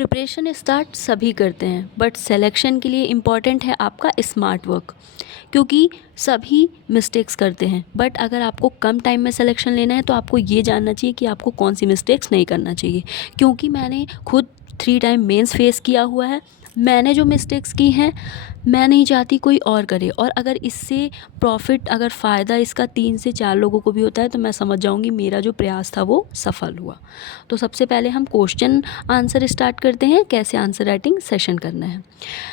Preparation start सभी करते हैं बट सिलेक्शन के लिए इम्पॉर्टेंट है आपका स्मार्ट वर्क, क्योंकि सभी मिस्टेक्स करते हैं। बट अगर आपको कम टाइम में सिलेक्शन लेना है तो आपको ये जानना चाहिए कि आपको कौन सी मिस्टेक्स नहीं करना चाहिए। क्योंकि मैंने खुद 3 टाइम मेंस फेस किया हुआ है। मैंने जो मिस्टेक्स की हैं मैं नहीं चाहती कोई और करे, और अगर इससे प्रॉफिट, अगर फ़ायदा इसका 3 से 4 लोगों को भी होता है तो मैं समझ जाऊंगी मेरा जो प्रयास था वो सफल हुआ। तो सबसे पहले हम क्वेश्चन आंसर स्टार्ट करते हैं, कैसे आंसर राइटिंग सेशन करना है।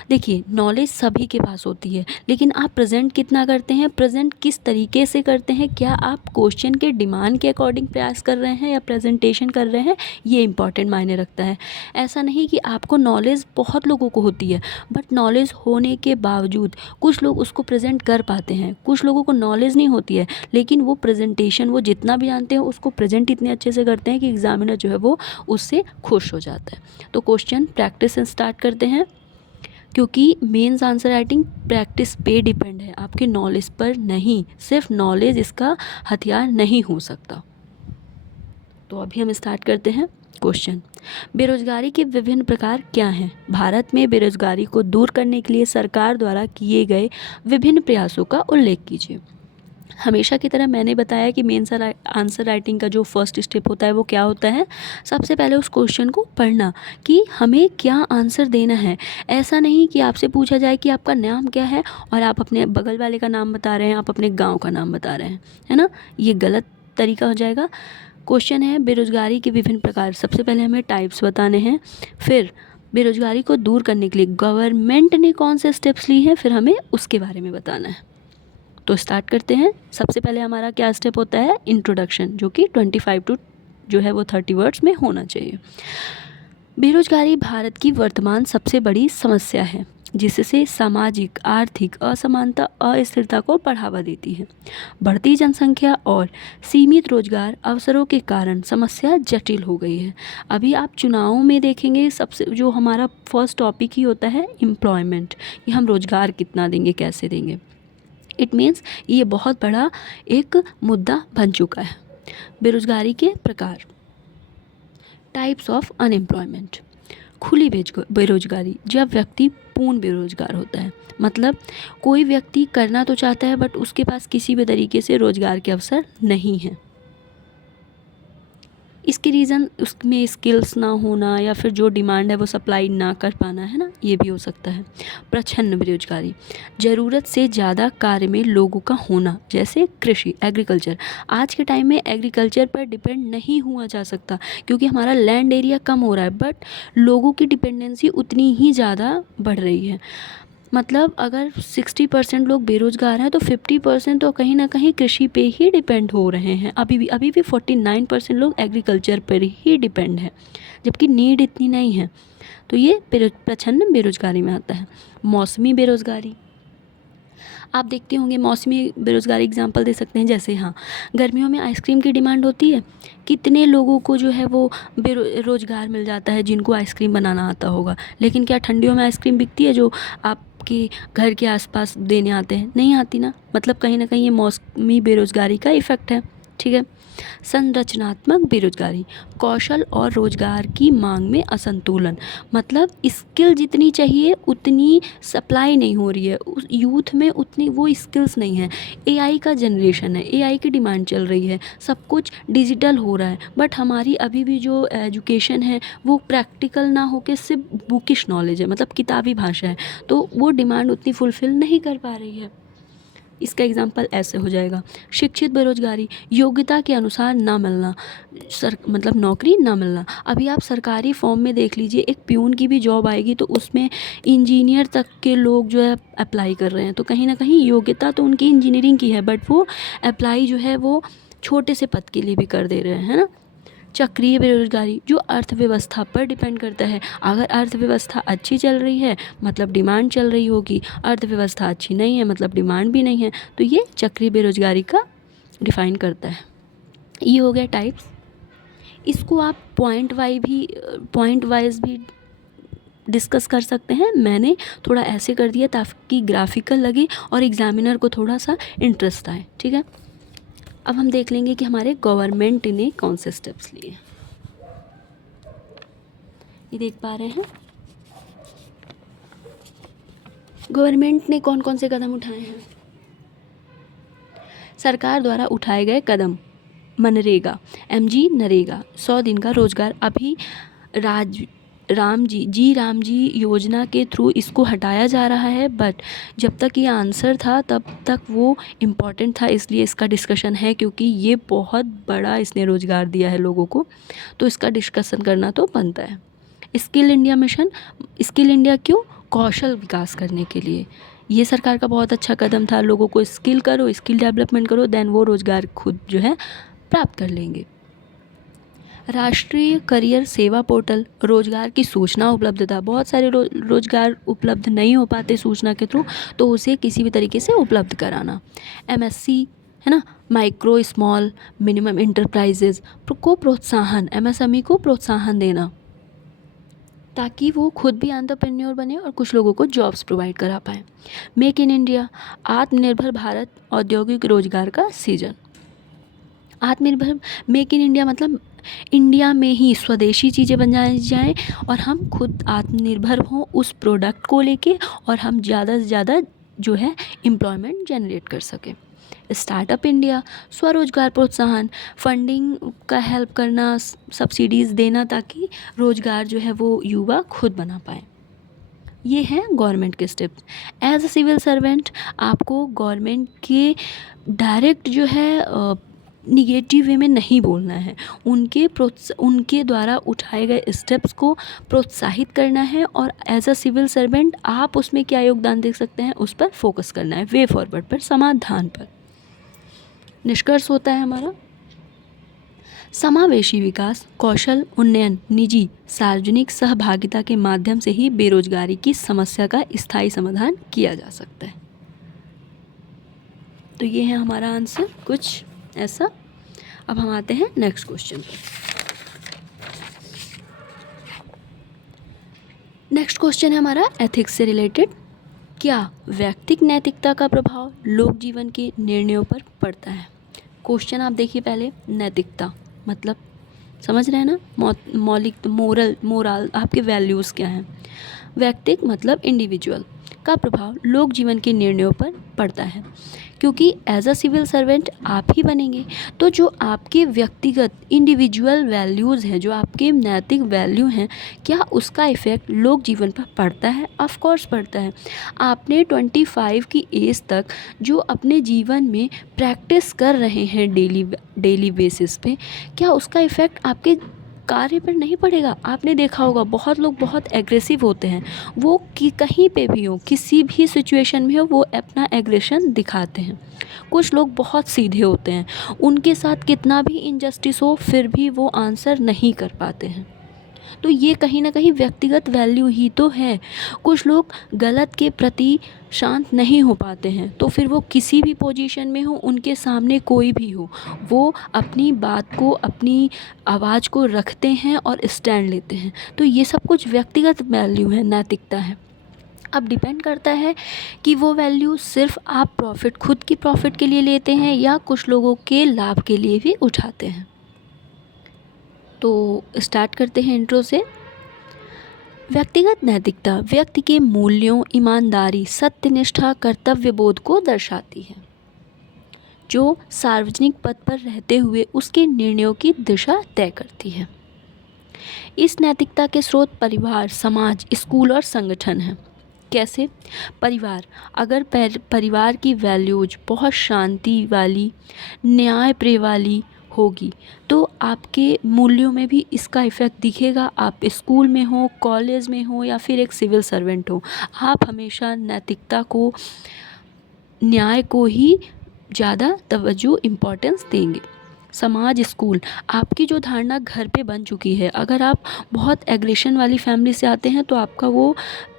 देखिए, नॉलेज सभी के पास होती है, लेकिन आप प्रेजेंट कितना करते हैं, प्रेजेंट किस तरीके से करते हैं, क्या आप क्वेश्चन के डिमांड के अकॉर्डिंग प्रयास कर रहे हैं या प्रेजेंटेशन कर रहे हैं, ये इंपॉर्टेंट मायने रखता है। ऐसा नहीं कि आपको नॉलेज बहुत लोगों को होती है, बट नॉलेज होने के बावजूद कुछ लोग उसको प्रेजेंट कर पाते हैं, कुछ लोगों को नॉलेज नहीं होती है लेकिन वो प्रेजेंटेशन, वो जितना भी जानते हैं उसको प्रेजेंट इतने अच्छे से करते हैं कि एग्जामिनर जो है वो उससे खुश हो जाता है। तो क्वेश्चन प्रैक्टिस से स्टार्ट करते हैं, क्योंकि मेंस आंसर राइटिंग प्रैक्टिस पे डिपेंड है, आपके नॉलेज पर नहीं। सिर्फ नॉलेज इसका हथियार नहीं हो सकता। तो अभी हम स्टार्ट करते हैं क्वेश्चन। बेरोजगारी के विभिन्न प्रकार क्या हैं? भारत में बेरोजगारी को दूर करने के लिए सरकार द्वारा किए गए विभिन्न प्रयासों का उल्लेख कीजिए। हमेशा की तरह मैंने बताया कि मेंस आंसर राइटिंग का जो फर्स्ट स्टेप होता है वो क्या होता है, सबसे पहले उस क्वेश्चन को पढ़ना कि हमें क्या आंसर देना है। ऐसा नहीं कि आपसे पूछा जाए कि आपका नाम क्या है और आप अपने बगल वाले का नाम बता रहे हैं, आप अपने गांव का नाम बता रहे हैं, है ना, ये गलत तरीका हो जाएगा। क्वेश्चन है बेरोजगारी के विभिन्न प्रकार, सबसे पहले हमें टाइप्स बताने हैं, फिर बेरोजगारी को दूर करने के लिए गवर्नमेंट ने कौन से स्टेप्स लिए हैं, फिर हमें उसके बारे में बताना है। तो स्टार्ट करते हैं। सबसे पहले हमारा क्या स्टेप होता है, इंट्रोडक्शन, जो कि 25 टू जो है वो 30 वर्ड्स में होना चाहिए। बेरोजगारी भारत की वर्तमान सबसे बड़ी समस्या है, जिससे सामाजिक आर्थिक असमानता अस्थिरता को बढ़ावा देती है। बढ़ती जनसंख्या और सीमित रोजगार अवसरों के कारण समस्या जटिल हो गई है। अभी आप चुनावों में देखेंगे, सबसे जो हमारा फर्स्ट टॉपिक ही होता है एम्प्लॉयमेंट, कि हम रोजगार कितना देंगे, कैसे देंगे। इट मीन्स ये बहुत बड़ा एक मुद्दा बन चुका है। बेरोजगारी के प्रकार, टाइप्स ऑफ अनएम्प्लॉयमेंट। खुली बेरोजगारी, जब व्यक्ति पूर्ण बेरोजगार होता है, मतलब कोई व्यक्ति करना तो चाहता है बट उसके पास किसी भी तरीके से रोजगार के अवसर नहीं है। इसकी रीज़न उसमें स्किल्स ना होना या फिर जो डिमांड है वो सप्लाई ना कर पाना, है ना, ये भी हो सकता है। प्रच्छन्न बेरोजगारी, ज़रूरत से ज़्यादा कार्य में लोगों का होना, जैसे कृषि, एग्रीकल्चर। आज के टाइम में एग्रीकल्चर पर डिपेंड नहीं हुआ जा सकता, क्योंकि हमारा लैंड एरिया कम हो रहा है, बट लोगों की डिपेंडेंसी उतनी ही ज़्यादा बढ़ रही है। मतलब अगर 60% लोग बेरोज़गार हैं तो 50% तो कहीं ना कहीं कृषि पे ही डिपेंड हो रहे हैं। अभी भी 49% लोग एग्रीकल्चर पर ही डिपेंड है, जबकि नीड इतनी नहीं है। तो ये प्रच्छन्न बेरोजगारी में आता है। मौसमी बेरोजगारी, आप देखते होंगे मौसमी बेरोज़गारी एग्जांपल दे सकते हैं, जैसे हाँ, गर्मियों में आइसक्रीम की डिमांड होती है, कितने लोगों को जो है वो रोज़गार मिल जाता है जिनको आइसक्रीम बनाना आता होगा। लेकिन क्या ठंडियों में आइसक्रीम बिकती है जो आपके घर के आसपास देने आते हैं? नहीं आती ना। मतलब कहीं ना कहीं ये मौसमी बेरोज़गारी का इफ़ेक्ट है। ठीक है। संरचनात्मक बेरोजगारी, कौशल और रोजगार की मांग में असंतुलन, मतलब स्किल जितनी चाहिए उतनी सप्लाई नहीं हो रही है, उस यूथ में उतनी वो स्किल्स नहीं है। एआई का जनरेशन है, एआई की डिमांड चल रही है, सब कुछ डिजिटल हो रहा है, बट हमारी अभी भी जो एजुकेशन है वो प्रैक्टिकल ना होकर सिर्फ बुकिश नॉलेज है, मतलब किताबी भाषा है, तो वो डिमांड उतनी फुलफ़िल नहीं कर पा रही है। इसका एग्जाम्पल ऐसे हो जाएगा। शिक्षित बेरोजगारी, योग्यता के अनुसार ना मिलना, मतलब नौकरी ना मिलना। अभी आप सरकारी फॉर्म में देख लीजिए, एक प्यून की भी जॉब आएगी तो उसमें इंजीनियर तक के लोग जो है अप्लाई कर रहे हैं, तो कहीं ना कहीं योग्यता तो उनकी इंजीनियरिंग की है, बट वो अप्लाई जो है वो छोटे से पद के लिए भी कर दे रहे हैं, है ना। चक्रीय बेरोजगारी, जो अर्थव्यवस्था पर डिपेंड करता है। अगर अर्थव्यवस्था अच्छी चल रही है मतलब डिमांड चल रही होगी, अर्थव्यवस्था अच्छी नहीं है मतलब डिमांड भी नहीं है, तो ये चक्रीय बेरोजगारी का डिफाइन करता है। ये हो गया टाइप्स। इसको आप पॉइंट वाइज भी डिस्कस कर सकते हैं। मैंने थोड़ा ऐसे कर दिया ताकि ग्राफिकल लगे और एग्जामिनर को थोड़ा सा इंटरेस्ट आए। ठीक है। अब हम देख लेंगे कि हमारे गवर्नमेंट ने कौन से स्टेप्स लिए। ये देख पा रहे हैं। गवर्नमेंट ने कौन कौन से कदम उठाए हैं? सरकार द्वारा उठाए गए कदम, मनरेगा, एमजी नरेगा, 100 दिन का रोजगार। अभी राम जी योजना के थ्रू इसको हटाया जा रहा है, बट जब तक ये आंसर था तब तक वो इम्पॉर्टेंट था, इसलिए इसका डिस्कशन है, क्योंकि ये बहुत बड़ा इसने रोज़गार दिया है लोगों को, तो इसका डिस्कशन करना तो बनता है। Skill India mission, skill India क्यों? कौशल विकास करने के लिए। ये सरकार का बहुत अच्छा कदम था, लोगों को स्किल करो, स्किल डेवलपमेंट करो, देन वो रोज़गार खुद जो है प्राप्त कर लेंगे। राष्ट्रीय करियर सेवा पोर्टल, रोजगार की सूचना उपलब्धता। बहुत सारे रोजगार उपलब्ध नहीं हो पाते सूचना के थ्रू, तो उसे किसी भी तरीके से उपलब्ध कराना। एमएससी है ना, माइक्रो स्मॉल मिनिमम इंटरप्राइजेज को प्रोत्साहन, एमएसएमई को प्रोत्साहन देना, ताकि वो खुद भी एंटरप्रेन्योर बने और कुछ लोगों को जॉब्स प्रोवाइड करा पाए। मेक इन इंडिया, आत्मनिर्भर भारत औद्योगिक रोजगार का सीजन। आत्मनिर्भर, मेक इन इंडिया मतलब इंडिया में ही स्वदेशी चीज़ें बनाई जाएँ और हम खुद आत्मनिर्भर हों उस प्रोडक्ट को लेके, और हम ज़्यादा से ज़्यादा जो है एम्प्लॉयमेंट जनरेट कर सकें। स्टार्टअप इंडिया, स्वरोजगार प्रोत्साहन, फंडिंग का हेल्प करना, सब्सिडीज़ देना, ताकि रोज़गार जो है वो युवा खुद बना पाए। ये हैं गवर्नमेंट के steps. As a civil servant आपको गवर्नमेंट के डायरेक्ट जो है निगेटिव वे में नहीं बोलना है, उनके द्वारा उठाए गए स्टेप्स को प्रोत्साहित करना है, और एज अ सिविल सर्वेंट आप उसमें क्या योगदान दे सकते हैं उस पर फोकस करना है, वे फॉरवर्ड पर, समाधान पर। निष्कर्ष होता है हमारा, समावेशी विकास, कौशल उन्नयन, निजी सार्वजनिक सहभागिता के माध्यम से ही बेरोजगारी की समस्या का स्थायी समाधान किया जा सकता है। तो ये है हमारा आंसर कुछ ऐसा। अब हम आते हैं नेक्स्ट क्वेश्चन पर। नेक्स्ट क्वेश्चन है हमारा एथिक्स से रिलेटेड। क्या व्यक्तिगत नैतिकता का प्रभाव लोक जीवन के निर्णयों पर पड़ता है? क्वेश्चन आप देखिए पहले, नैतिकता मतलब समझ रहे हैं ना, मौलिक, मोरल आपके वैल्यूज़ क्या हैं। व्यक्तिगत मतलब इंडिविजुअल का प्रभाव लोक जीवन के निर्णयों पर पड़ता है, क्योंकि एज अ सिविल सर्वेंट आप ही बनेंगे, तो जो आपके व्यक्तिगत इंडिविजुअल वैल्यूज़ हैं, जो आपके नैतिक वैल्यू हैं, क्या उसका इफ़ेक्ट लोक जीवन पर पड़ता है? ऑफ कोर्स पड़ता है। आपने 25 की एज तक जो अपने जीवन में प्रैक्टिस कर रहे हैं डेली बेसिस पे, क्या उसका इफ़ेक्ट आपके कार्य पर नहीं पड़ेगा? आपने देखा होगा बहुत लोग बहुत एग्रेसिव होते हैं, वो कि कहीं पे भी हो, किसी भी सिचुएशन में हो, वो अपना एग्रेशन दिखाते हैं। कुछ लोग बहुत सीधे होते हैं, उनके साथ कितना भी इनजस्टिस हो फिर भी वो आंसर नहीं कर पाते हैं। तो ये कहीं ना कहीं व्यक्तिगत वैल्यू ही तो है। कुछ लोग गलत के प्रति शांत नहीं हो पाते हैं, तो फिर वो किसी भी पोजीशन में हो, उनके सामने कोई भी हो, वो अपनी बात को, अपनी आवाज़ को रखते हैं और स्टैंड लेते हैं। तो ये सब कुछ व्यक्तिगत वैल्यू है, नैतिकता है। अब डिपेंड करता है कि वो वैल्यू सिर्फ आप खुद की प्रॉफिट के लिए लेते हैं या कुछ लोगों के लाभ के लिए भी उठाते हैं। तो स्टार्ट करते हैं इंट्रो से। व्यक्तिगत नैतिकता व्यक्ति के मूल्यों, ईमानदारी, सत्यनिष्ठा, कर्तव्य बोध को दर्शाती है, जो सार्वजनिक पद पर रहते हुए उसके निर्णयों की दिशा तय करती है। इस नैतिकता के स्रोत परिवार, समाज, स्कूल और संगठन हैं। कैसे? परिवार, अगर परिवार की वैल्यूज बहुत शांति वाली, न्याय प्रिय वाली होगी तो आपके मूल्यों में भी इसका इफ़ेक्ट दिखेगा। आप स्कूल में हो, कॉलेज में हो या फिर एक सिविल सर्वेंट हो, आप हमेशा नैतिकता को, न्याय को ही ज़्यादा तवज्जो, इम्पोर्टेंस देंगे। समाज, स्कूल, आपकी जो धारणा घर पे बन चुकी है, अगर आप बहुत एग्रेशन वाली फैमिली से आते हैं तो आपका वो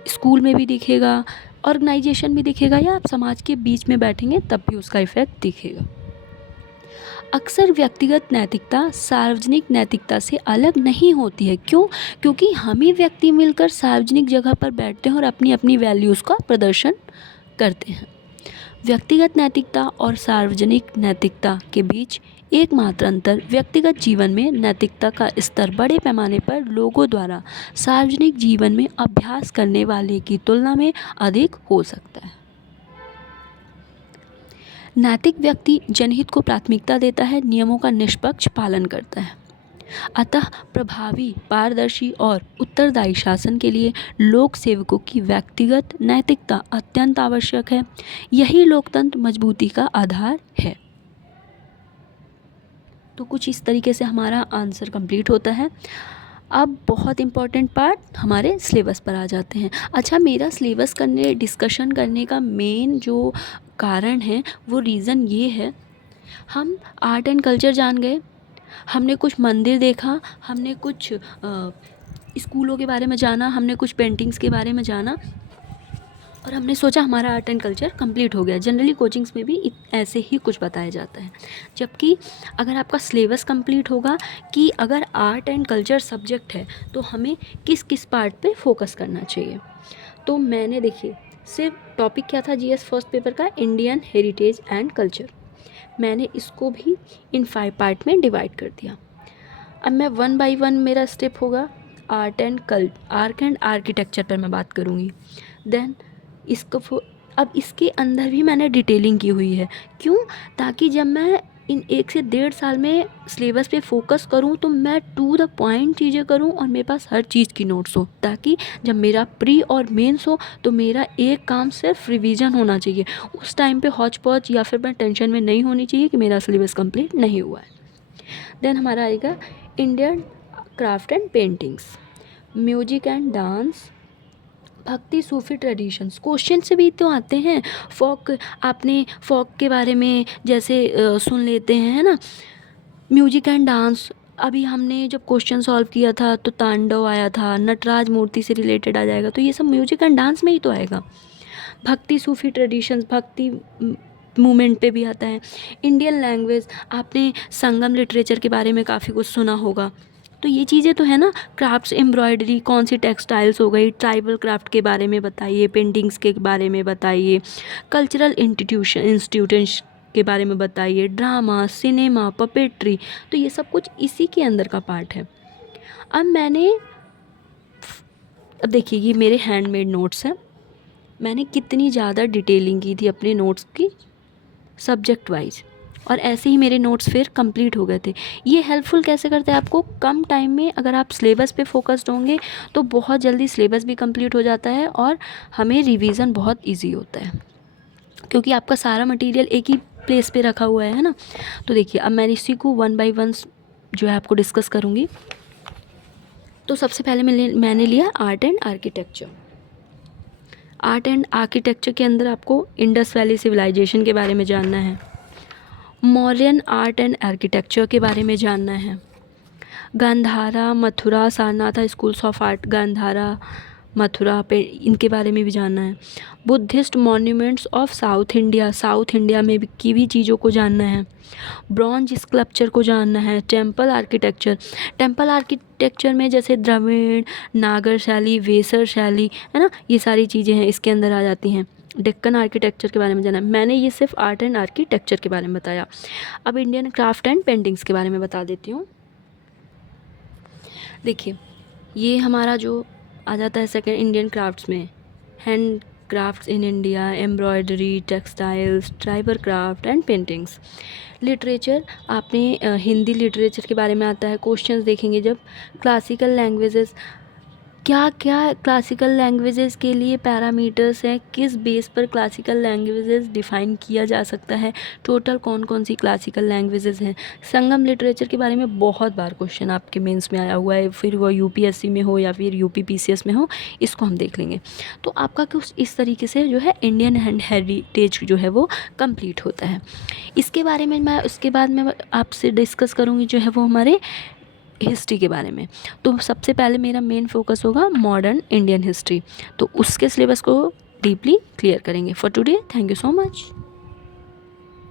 स्कूल में भी दिखेगा, ऑर्गेनाइजेशन भी दिखेगा, या आप समाज के बीच में बैठेंगे तब भी उसका इफ़ेक्ट दिखेगा। अक्सर व्यक्तिगत नैतिकता सार्वजनिक नैतिकता से अलग नहीं होती है। क्यों? क्योंकि हम ही व्यक्ति मिलकर सार्वजनिक जगह पर बैठते हैं और अपनी अपनी वैल्यूज़ का प्रदर्शन करते हैं। व्यक्तिगत नैतिकता और सार्वजनिक नैतिकता के बीच एकमात्र अंतर व्यक्तिगत जीवन में नैतिकता का स्तर बड़े पैमाने पर लोगों द्वारा सार्वजनिक जीवन में अभ्यास करने वाले की तुलना में अधिक हो सकता है। नैतिक व्यक्ति जनहित को प्राथमिकता देता है, नियमों का निष्पक्ष पालन करता है। अतः प्रभावी, पारदर्शी और उत्तरदायी शासन के लिए लोक सेवकों की व्यक्तिगत नैतिकता अत्यंत आवश्यक है। यही लोकतंत्र मजबूती का आधार है। तो कुछ इस तरीके से हमारा आंसर कंप्लीट होता है। अब बहुत इम्पॉर्टेंट पार्ट हमारे सिलेबस पर आ जाते हैं। अच्छा, मेरा सिलेबस डिस्कशन करने का मेन जो कारण है वो रीज़न ये है, हम आर्ट एंड कल्चर जान गए, हमने कुछ मंदिर देखा, हमने कुछ स्कूलों के बारे में जाना, हमने कुछ पेंटिंग्स के बारे में जाना और हमने सोचा हमारा आर्ट एंड कल्चर कंप्लीट हो गया। जनरली कोचिंग्स में भी ऐसे ही कुछ बताया जाता है। जबकि अगर आपका सिलेबस कंप्लीट होगा कि अगर आर्ट एंड कल्चर सब्जेक्ट है तो हमें किस किस पार्ट पे फोकस करना चाहिए। तो मैंने देखिए सिर्फ टॉपिक क्या था जीएस फर्स्ट पेपर का, इंडियन हेरिटेज एंड कल्चर, मैंने इसको भी इन 5 पार्ट में डिवाइड कर दिया। अब मैं 1 बाय 1 मेरा स्टेप होगा। आर्ट एंड आर्किटेक्चर पर मैं बात करूँगी। देन इसको अब इसके अंदर भी मैंने डिटेलिंग की हुई है। क्यों? ताकि जब मैं इन 1 से 1.5 साल में सिलेबस पे फोकस करूं तो मैं टू द पॉइंट चीज़ें करूं और मेरे पास हर चीज़ की नोट्स हो, ताकि जब मेरा प्री और मेंस हो तो मेरा एक काम सिर्फ रिवीजन होना चाहिए। उस टाइम पे हौच पौच या फिर मैं टेंशन में नहीं होनी चाहिए कि मेरा सिलेबस कंप्लीट नहीं हुआ है। देन हमारा आएगा Indian craft and paintings, music and dance, भक्ति, सूफी ट्रेडिशंस। क्वेश्चन से भी तो आते हैं। फोक, आपने फोक के बारे में जैसे सुन लेते हैं, है ना। म्यूजिक एंड डांस, अभी हमने जब क्वेश्चन सॉल्व किया था तो तांडव आया था, नटराज मूर्ति से रिलेटेड आ जाएगा, तो ये सब म्यूजिक एंड डांस में ही तो आएगा। भक्ति, सूफी ट्रेडिशंस, भक्ति मूवमेंट पे भी आता है। इंडियन लैंग्वेज, आपने संगम लिटरेचर के बारे में काफ़ी कुछ सुना होगा, तो ये चीज़ें तो है ना। क्राफ्ट्स, एम्ब्रॉयडरी, कौन सी टेक्सटाइल्स हो गई, ट्राइबल क्राफ्ट के बारे में बताइए, पेंटिंग्स के बारे में बताइए, कल्चरल इंस्टीट्यूशंस के बारे में बताइए, ड्रामा, सिनेमा, पपेट्री, तो ये सब कुछ इसी के अंदर का पार्ट है। अब देखिए ये मेरे हैंडमेड नोट्स हैं, मैंने कितनी ज़्यादा डिटेलिंग की थी अपने नोट्स की सब्जेक्ट वाइज, और ऐसे ही मेरे नोट्स फिर कंप्लीट हो गए थे। ये हेल्पफुल कैसे करते हैं आपको? कम टाइम में अगर आप सिलेबस पे फोकस्ड होंगे तो बहुत जल्दी सिलेबस भी कंप्लीट हो जाता है और हमें रिवीजन बहुत इजी होता है, क्योंकि आपका सारा मटेरियल एक ही प्लेस पे रखा हुआ है ना। तो देखिए अब मैं इसी को 1 बाय 1 जो है आपको डिस्कस करूँगी। तो सबसे पहले मैंने लिया art and architecture. Art and architecture के अंदर आपको इंडस वैली सिविलाइजेशन के बारे में जानना है, मौर्यन आर्ट एंड आर्किटेक्चर के बारे में जानना है, Gandhara, Mathura, Sarnath schools of art, Gandhara, Mathura पे इनके बारे में भी जानना है, Buddhist monuments of South India में की भी चीज़ों को जानना है, ब्रॉन्ज स्कल्पचर को जानना है, टेम्पल आर्किटेक्चर में जैसे द्रविड़, नागर शैली, वेसर शैली, है ना, ये सारी चीज़ें हैं इसके अंदर आ जाती हैं। डेक्कन आर्किटेक्चर के बारे में जाना। मैंने ये सिर्फ आर्ट एंड आर्किटेक्चर के बारे में बताया। अब इंडियन क्राफ्ट एंड पेंटिंग्स के बारे में बता देती हूँ। देखिए ये हमारा जो आ जाता है सेकंड इंडियन क्राफ्ट्स में, hand crafts in India, embroidery, textiles, tribal craft and paintings. Literature, आपने हिंदी लिटरेचर के बारे में आता है। क्वेश्चंस देखेंगे जब, क्लासिकल लैंग्वेजेस, क्या क्या क्लासिकल लैंग्वेजेस के लिए पैरामीटर्स हैं, किस बेस पर क्लासिकल लैंग्वेजेस डिफ़ाइन किया जा सकता है, टोटल कौन कौन सी क्लासिकल लैंग्वेजेस हैं। संगम लिटरेचर के बारे में बहुत बार क्वेश्चन आपके मेंस में आया हुआ है, फिर वो यूपीएससी में हो या फिर यूपीपीसीएस में हो, इसको हम देख लेंगे। तो आपका कुछ इस तरीके से जो है इंडियन हेरिटेज जो है वो कंप्लीट होता है। इसके बारे में मैं उसके बाद में आपसे डिस्कस करूँगी जो है वो हमारे हिस्ट्री के बारे में। तो सबसे पहले मेरा मेन फोकस होगा मॉडर्न इंडियन हिस्ट्री, तो उसके सिलेबस को डीपली क्लियर करेंगे। For today thank you so much.